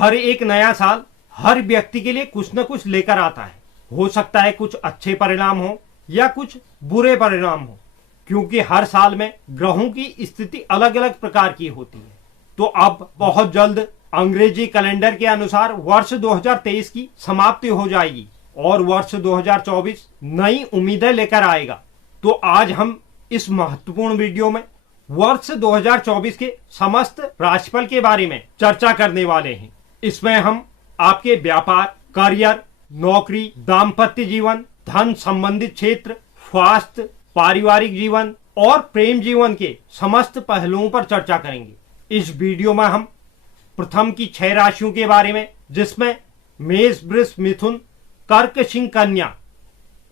हर एक नया साल हर व्यक्ति के लिए कुछ न कुछ लेकर आता है। हो सकता है कुछ अच्छे परिणाम हो या कुछ बुरे परिणाम हो, क्योंकि हर साल में ग्रहों की स्थिति अलग अलग प्रकार की होती है। तो अब बहुत जल्द अंग्रेजी कैलेंडर के अनुसार वर्ष 2023 की समाप्ति हो जाएगी और वर्ष 2024 नई उम्मीदें लेकर आएगा। तो आज हम इस महत्वपूर्ण वीडियो में वर्ष 2024 के समस्त राशिफल के बारे में चर्चा करने वाले हैं। इसमें हम आपके व्यापार, करियर, नौकरी, दाम्पत्य जीवन, धन संबंधित क्षेत्र, स्वास्थ्य, पारिवारिक जीवन और प्रेम जीवन के समस्त पहलुओं पर चर्चा करेंगे। इस वीडियो में हम प्रथम की 6 राशियों के बारे में, जिसमें मेष, वृष, मिथुन, कर्क, सिंह, कन्या,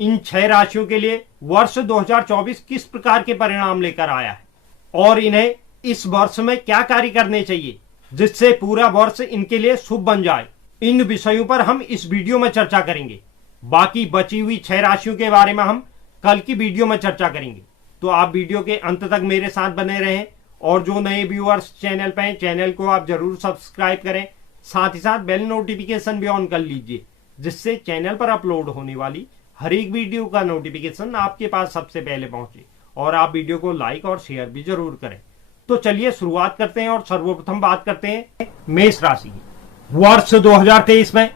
इन 6 राशियों के लिए वर्ष 2024 किस प्रकार के परिणाम लेकर आया है और इन्हें इस वर्ष में क्या कार्य करने चाहिए जिससे पूरा वर्ष इनके लिए शुभ बन जाए, इन विषयों पर हम इस वीडियो में चर्चा करेंगे। बाकी बची हुई 6 राशियों के बारे में हम कल की वीडियो में चर्चा करेंगे। तो आप वीडियो के अंत तक मेरे साथ बने रहें और जो नए व्यूअर्स चैनल पे हैं, चैनल को आप जरूर सब्सक्राइब करें, साथ ही साथ बेल नोटिफिकेशन भी ऑन कर लीजिए, जिससे चैनल पर अपलोड होने वाली हर एक वीडियो का नोटिफिकेशन आपके पास सबसे पहले पहुंचे। और आप वीडियो को लाइक और शेयर भी जरूर करें। तो चलिए शुरुआत करते हैं और सर्वप्रथम बात करते हैं मेष राशि की। वर्ष 2023 में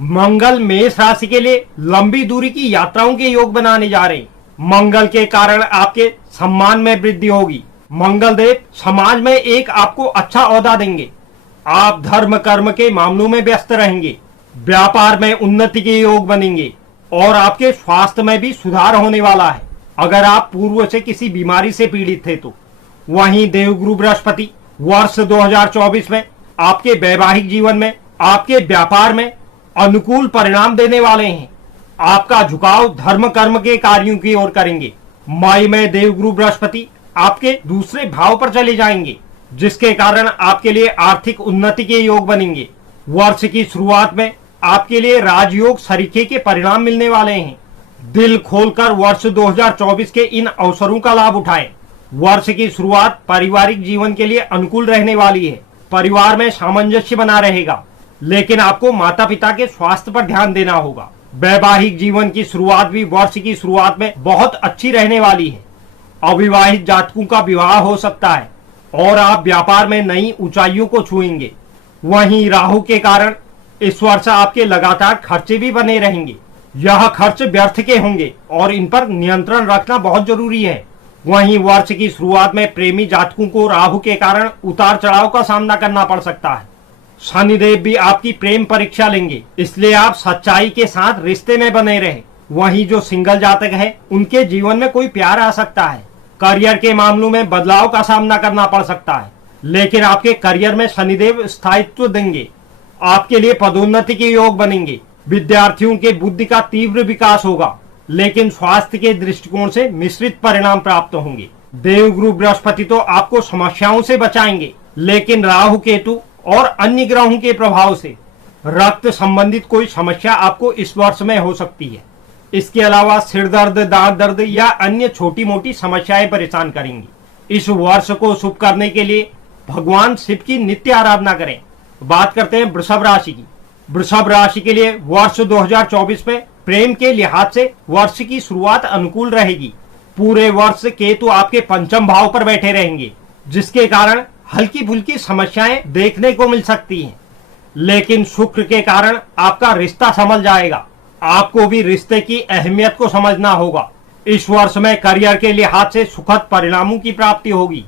मंगल मेष राशि के लिए लंबी दूरी की यात्राओं के योग बनाने जा रहे हैं। मंगल के कारण आपके सम्मान में वृद्धि होगी। मंगल देव समाज में एक आपको अच्छा ओहदा देंगे। आप धर्म कर्म के मामलों में व्यस्त रहेंगे। व्यापार में उन्नति के योग बनेंगे और आपके स्वास्थ्य में भी सुधार होने वाला है, अगर आप पूर्व से किसी बीमारी से पीड़ित थे तो। वहीं देवगुरु बृहस्पति वर्ष 2024 में आपके वैवाहिक जीवन में, आपके व्यापार में अनुकूल परिणाम देने वाले हैं। आपका झुकाव धर्म कर्म के कार्यों की ओर करेंगे। मई में देवगुरु बृहस्पति आपके दूसरे भाव पर चले जाएंगे, जिसके कारण आपके लिए आर्थिक उन्नति के योग बनेंगे। वर्ष की शुरुआत में आपके लिए राजयोग सरीखे के परिणाम मिलने वाले हैं। दिल खोलकर वर्ष 2024 के इन अवसरों का लाभ उठाएं। वर्ष की शुरुआत पारिवारिक जीवन के लिए अनुकूल रहने वाली है। परिवार में सामंजस्य बना रहेगा, लेकिन आपको माता पिता के स्वास्थ्य पर ध्यान देना होगा। वैवाहिक जीवन की शुरुआत भी वर्ष की शुरुआत में बहुत अच्छी रहने वाली है। अविवाहित जातकों का विवाह हो सकता है और आप व्यापार में नई ऊंचाइयों को छुएंगे। वहीं राहु के कारण इस वर्ष आपके लगातार खर्चे भी बने रहेंगे। यह खर्च व्यर्थ के होंगे और इन पर नियंत्रण रखना बहुत जरूरी है। वहीं वर्ष की शुरुआत में प्रेमी जातकों को राहु के कारण उतार चढ़ाव का सामना करना पड़ सकता है। शनिदेव भी आपकी प्रेम परीक्षा लेंगे, इसलिए आप सच्चाई के साथ रिश्ते में बने रहे। वहीं जो सिंगल जातक है, उनके जीवन में कोई प्यार आ सकता है। करियर के मामलों में बदलाव का सामना करना पड़ सकता है, लेकिन आपके करियर में शनिदेव स्थायित्व देंगे। आपके लिए पदोन्नति के योग बनेंगे। विद्यार्थियों के बुद्धि का तीव्र विकास होगा, लेकिन स्वास्थ्य के दृष्टिकोण से मिश्रित परिणाम प्राप्त होंगे। देवगुरु बृहस्पति तो आपको समस्याओं से बचाएंगे, लेकिन राहु, केतु और अन्य ग्रहों के प्रभाव से रक्त संबंधित कोई समस्या आपको इस वर्ष में हो सकती है। इसके अलावा सिर दर्द, दांत दर्द या अन्य छोटी मोटी समस्याएं परेशान करेंगी। इस वर्ष को शुभ करने के लिए भगवान शिव की नित्य आराधना करें। बात करते हैं वृषभ राशि की। वृषभ राशि के लिए वर्ष 2024 में प्रेम के लिहाज से वर्ष की शुरुआत अनुकूल रहेगी। पूरे वर्ष केतु आपके पंचम भाव पर बैठे रहेंगे, जिसके कारण हल्की फुल्की समस्याएं देखने को मिल सकती हैं, लेकिन शुक्र के कारण आपका रिश्ता संभल जाएगा। आपको भी रिश्ते की अहमियत को समझना होगा। इस वर्ष में करियर के लिहाज से सुखद परिणामों की प्राप्ति होगी।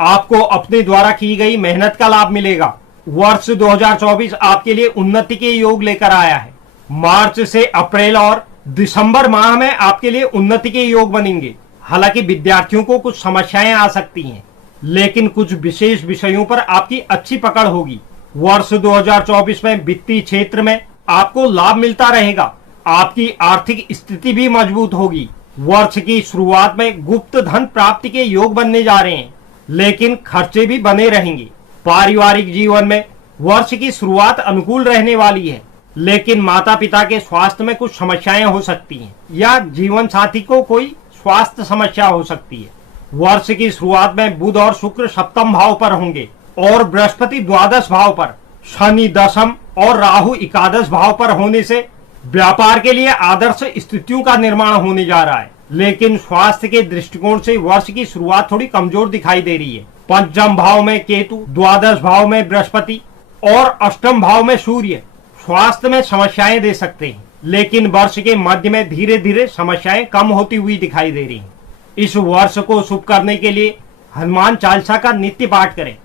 आपको अपने द्वारा की गई मेहनत का लाभ मिलेगा। वर्ष 2024 आपके लिए उन्नति के योग लेकर आया है। मार्च से अप्रैल और दिसंबर माह में आपके लिए उन्नति के योग बनेंगे। हालांकि विद्यार्थियों को कुछ समस्याएं आ सकती हैं, लेकिन कुछ विशेष विषयों पर आपकी अच्छी पकड़ होगी। वर्ष 2024 में वित्तीय क्षेत्र में आपको लाभ मिलता रहेगा। आपकी आर्थिक स्थिति भी मजबूत होगी। वर्ष की शुरुआत में गुप्त धन प्राप्ति के योग बनने जा रहे हैं, लेकिन खर्चे भी बने रहेंगे। पारिवारिक जीवन में वर्ष की शुरुआत अनुकूल रहने वाली है, लेकिन माता पिता के स्वास्थ्य में कुछ समस्याएं हो सकती हैं या जीवन साथी को कोई स्वास्थ्य समस्या हो सकती है। वर्ष की शुरुआत में बुध और शुक्र सप्तम भाव पर होंगे और बृहस्पति द्वादश भाव पर। शनि दशम और राहु एकादश भाव पर होने से व्यापार के लिए आदर्श स्थितियों का निर्माण होने जा रहा है। लेकिन स्वास्थ्य के दृष्टिकोण से वर्ष की शुरुआत थोड़ी कमजोर दिखाई दे रही है। पंचम भाव में केतु, द्वादश भाव में बृहस्पति और अष्टम भाव में सूर्य स्वास्थ्य में समस्याएं दे सकते हैं। लेकिन वर्ष के मध्य में धीरे धीरे समस्याएं कम होती हुई दिखाई दे रही हैं। इस वर्ष को शुभ करने के लिए हनुमान चालीसा का नित्य पाठ करें।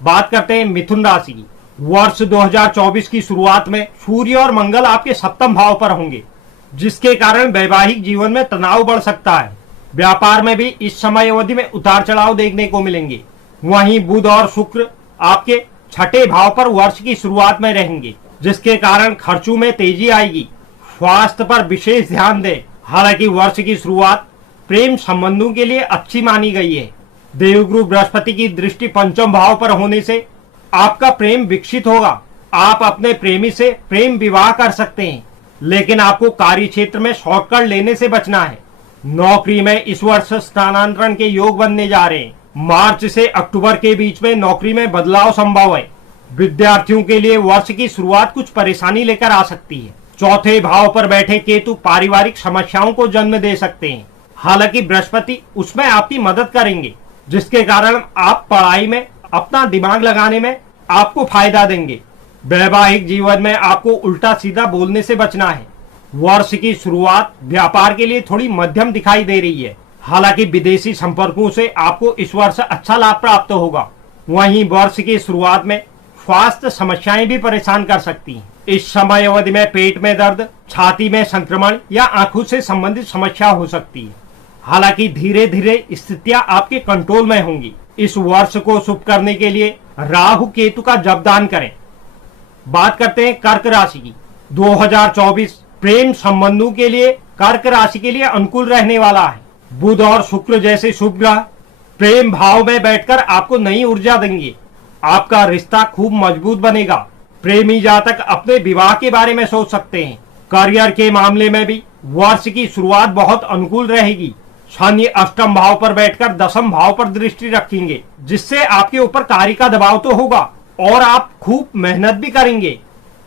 बात करते हैं मिथुन राशि की। वर्ष 2024 की शुरुआत में सूर्य और मंगल आपके सप्तम भाव पर होंगे, जिसके कारण वैवाहिक जीवन में तनाव बढ़ सकता है। व्यापार में भी इस समय अवधि में उतार चढ़ाव देखने को मिलेंगे। वहीं बुध और शुक्र आपके छठे भाव पर वर्ष की शुरुआत में रहेंगे, जिसके कारण खर्चों में तेजी आएगी। स्वास्थ्य पर विशेष ध्यान दें। हालांकि वर्ष की शुरुआत प्रेम संबंधों के लिए अच्छी मानी गई है। देवगुरु बृहस्पति की दृष्टि पंचम भाव पर होने से आपका प्रेम विकसित होगा। आप अपने प्रेमी से प्रेम विवाह कर सकते हैं, लेकिन आपको कार्य क्षेत्र में शॉर्टकट लेने से बचना है। नौकरी में इस वर्ष स्थानांतरण के योग बनने जा रहे हैं। मार्च से अक्टूबर के बीच में नौकरी में बदलाव संभव है। विद्यार्थियों के लिए वर्ष की शुरुआत कुछ परेशानी लेकर आ सकती है। चौथे भाव पर बैठे केतु पारिवारिक समस्याओं को जन्म दे सकते हैं। हालांकि बृहस्पति उसमें आपकी मदद करेंगे, जिसके कारण आप पढ़ाई में अपना दिमाग लगाने में आपको फायदा देंगे। वैवाहिक जीवन में आपको उल्टा सीधा बोलने से बचना है। वर्ष की शुरुआत व्यापार के लिए थोड़ी मध्यम दिखाई दे रही है। हालांकि विदेशी संपर्कों से आपको इस वर्ष अच्छा लाभ प्राप्त होगा। वहीं वर्ष की शुरुआत में स्वास्थ्य समस्याएं भी परेशान कर सकती हैं। इस समय अवधि में पेट में दर्द, छाती में संक्रमण या आंखों से संबंधित समस्या हो सकती है। हालांकि धीरे धीरे स्थितियां आपके कंट्रोल में होंगी। इस वर्ष को शुभ करने के लिए राहु केतु का जपदान करें। बात करते हैं कर्क राशि की। 2024 प्रेम संबंधों के लिए कर्क राशि के लिए अनुकूल रहने वाला है। बुध और शुक्र जैसे शुभ ग्रह प्रेम भाव में बैठकर आपको नई ऊर्जा देंगे। आपका रिश्ता खूब मजबूत बनेगा। प्रेमी जातक अपने विवाह के बारे में सोच सकते हैं। करियर के मामले में भी वर्ष की शुरुआत बहुत अनुकूल रहेगी। शनि अष्टम भाव पर बैठकर दसम भाव पर दृष्टि रखेंगे, जिससे आपके ऊपर कार्य का दबाव तो होगा और आप खूब मेहनत भी करेंगे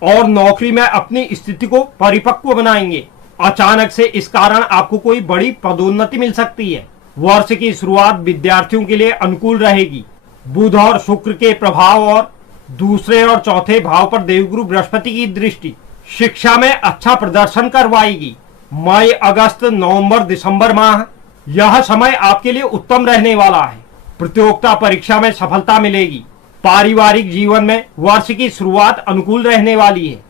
और नौकरी में अपनी स्थिति को परिपक्व बनाएंगे। अचानक से इस कारण आपको कोई बड़ी पदोन्नति मिल सकती है। वर्ष की शुरुआत विद्यार्थियों के लिए अनुकूल रहेगी। बुध और शुक्र के प्रभाव और दूसरे और चौथे भाव पर देवगुरु बृहस्पति की दृष्टि शिक्षा में अच्छा प्रदर्शन करवाएगी। मई, अगस्त, नवंबर, दिसंबर माह यह समय आपके लिए उत्तम रहने वाला है। प्रतियोगिता परीक्षा में सफलता मिलेगी। पारिवारिक जीवन में वर्ष की शुरुआत अनुकूल रहने वाली है।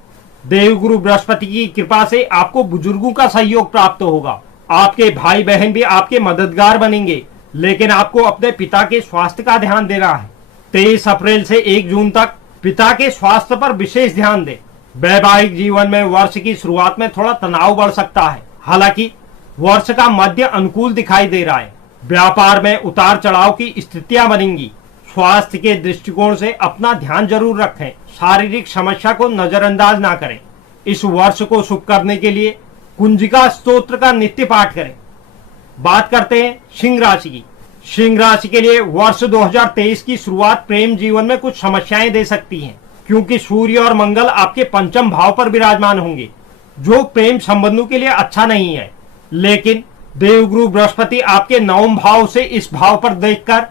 देवगुरु बृहस्पति की कृपा से आपको बुजुर्गों का सहयोग प्राप्त होगा। आपके भाई बहन भी आपके मददगार बनेंगे, लेकिन आपको अपने पिता के स्वास्थ्य का ध्यान देना है। 23 अप्रैल से 1 जून तक पिता के स्वास्थ्य पर विशेष ध्यान दें। वैवाहिक जीवन में वर्ष की शुरुआत में थोड़ा तनाव बढ़ सकता है। हालांकि वर्ष का मध्य अनुकूल दिखाई दे रहा है। व्यापार में उतार चढ़ाव की स्थितियां बनेंगी। स्वास्थ्य के दृष्टिकोण से अपना ध्यान जरूर रखें। शारीरिक समस्या को नजरअंदाज ना करें। इस वर्ष को शुभ करने के लिए कुंजिका स्तोत्र का नित्य पाठ करें। बात करते हैं सिंह राशि की। सिंह राशि के लिए वर्ष 2023 की शुरुआत प्रेम जीवन में कुछ समस्याएं दे सकती हैं, क्योंकि सूर्य और मंगल आपके पंचम भाव पर विराजमान होंगे, जो प्रेम संबंधों के लिए अच्छा नहीं है। लेकिन देवगुरु बृहस्पति आपके नवम भाव से इस भाव पर देखकर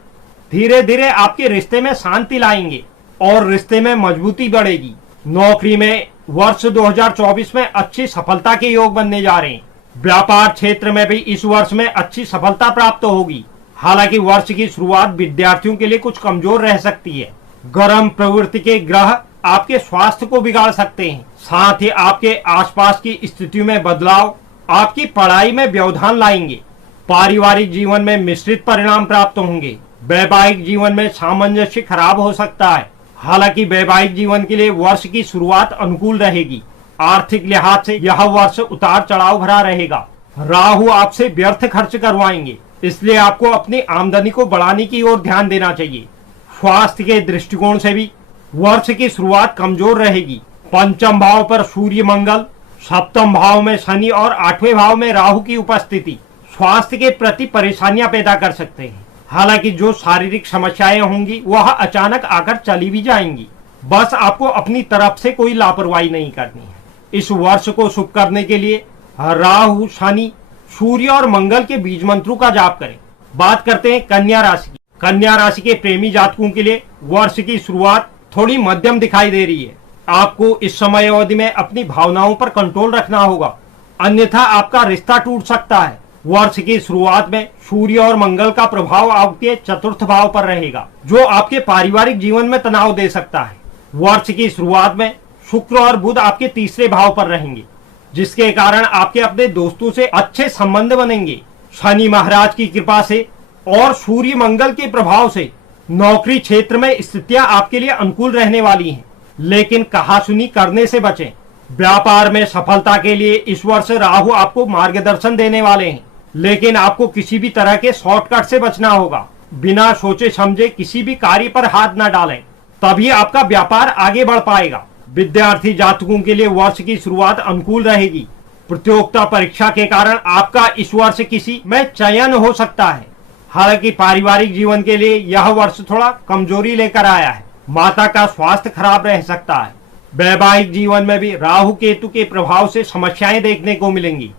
धीरे धीरे आपके रिश्ते में शांति लाएंगे और रिश्ते में मजबूती बढ़ेगी। नौकरी में वर्ष 2024 में अच्छी सफलता के योग बनने जा रहे हैं। व्यापार क्षेत्र में भी इस वर्ष में अच्छी सफलता प्राप्त होगी। हालांकि वर्ष की शुरुआत विद्यार्थियों के लिए कुछ कमजोर रह सकती है। गर्म प्रवृत्ति के ग्रह आपके स्वास्थ्य को बिगाड़ सकते हैं। साथ ही आपके आसपास की स्थितियों में बदलाव आपकी पढ़ाई में व्यवधान लाएंगे। पारिवारिक जीवन में मिश्रित परिणाम प्राप्त होंगे। वैवाहिक जीवन में सामंजस्य खराब हो सकता है। हालांकि वैवाहिक जीवन के लिए वर्ष की शुरुआत अनुकूल रहेगी। आर्थिक लिहाज से यह वर्ष उतार चढ़ाव भरा रहेगा। राहु आपसे व्यर्थ खर्च करवाएंगे, इसलिए आपको अपनी आमदनी को बढ़ाने की ओर ध्यान देना चाहिए। स्वास्थ्य के दृष्टिकोण से भी वर्ष की शुरुआत कमजोर रहेगी। पंचम भाव पर सूर्य मंगल, सप्तम भाव में शनि और 8वें भाव में राहु की उपस्थिति स्वास्थ्य के प्रति परेशानियां पैदा कर सकते हैं। हालांकि जो शारीरिक समस्याएं होंगी वह अचानक आकर चली भी जाएंगी। बस आपको अपनी तरफ से कोई लापरवाही नहीं करनी है। इस वर्ष को शुभ करने के लिए राहु, शनि, सूर्य और मंगल के बीज मंत्रों का जाप करें। बात करते हैं कन्या राशि की। कन्या राशि के प्रेमी जातकों के लिए वर्ष की शुरुआत थोड़ी मध्यम दिखाई दे रही है। आपको इस समय अवधि में अपनी भावनाओं पर कंट्रोल रखना होगा, अन्यथा आपका रिश्ता टूट सकता है। वर्ष की शुरुआत में सूर्य और मंगल का प्रभाव आपके चतुर्थ भाव पर रहेगा, जो आपके पारिवारिक जीवन में तनाव दे सकता है। वर्ष की शुरुआत में शुक्र और बुध आपके तीसरे भाव पर रहेंगे, जिसके कारण आपके अपने दोस्तों से अच्छे संबंध बनेंगे। शनि महाराज की कृपा से और सूर्य मंगल के प्रभाव से नौकरी क्षेत्र में स्थितियां आपके लिए अनुकूल रहने वाली हैं, लेकिन कहासुनी करने से बचें। व्यापार में सफलता के लिए इस वर्ष राहु आपको मार्गदर्शन देने वाले हैं, लेकिन आपको किसी भी तरह के शॉर्टकट से बचना होगा। बिना सोचे समझे किसी भी कार्य पर हाथ न डालें, तभी आपका व्यापार आगे बढ़ पाएगा। विद्यार्थी जातकों के लिए वर्ष की शुरुआत अनुकूल रहेगी। प्रतियोगिता परीक्षा के कारण आपका इस वर्ष किसी में चयन हो सकता है। हालांकि पारिवारिक जीवन के लिए यह वर्ष थोड़ा कमजोरी लेकर आया है। माता का स्वास्थ्य खराब रह सकता है। वैवाहिक जीवन में भी राहु केतु के प्रभाव से समस्याएं देखने को मिलेंगी,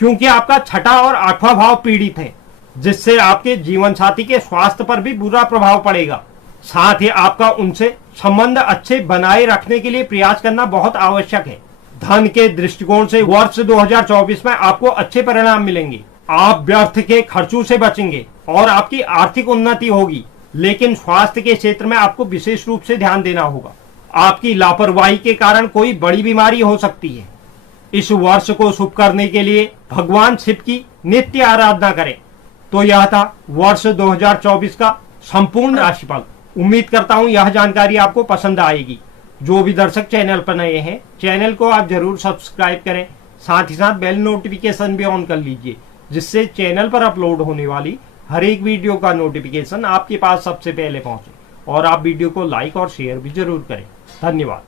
क्योंकि आपका छठा और आठवां भाव पीड़ित है, जिससे आपके जीवन साथी के स्वास्थ्य पर भी बुरा प्रभाव पड़ेगा। साथ ही आपका उनसे संबंध अच्छे बनाए रखने के लिए प्रयास करना बहुत आवश्यक है। धन के दृष्टिकोण से वर्ष 2024 में आपको अच्छे परिणाम मिलेंगे। आप व्यर्थ के खर्चों से बचेंगे और आपकी आर्थिक उन्नति होगी, लेकिन स्वास्थ्य के क्षेत्र में आपको विशेष रूप से ध्यान देना होगा। आपकी लापरवाही के कारण कोई बड़ी बीमारी हो सकती है। इस वर्ष को शुभ करने के लिए भगवान शिव की नित्य आराधना करें। तो यह था वर्ष 2024 का संपूर्ण राशिफल। उम्मीद करता हूं यह जानकारी आपको पसंद आएगी। जो भी दर्शक चैनल पर नए हैं, चैनल को आप जरूर सब्सक्राइब करें, साथ ही साथ बेल नोटिफिकेशन भी ऑन कर लीजिए, जिससे चैनल पर अपलोड होने वाली हर एक वीडियो का नोटिफिकेशन आपके पास सबसे पहले पहुंचे। और आप वीडियो को लाइक और शेयर भी जरूर करें। धन्यवाद।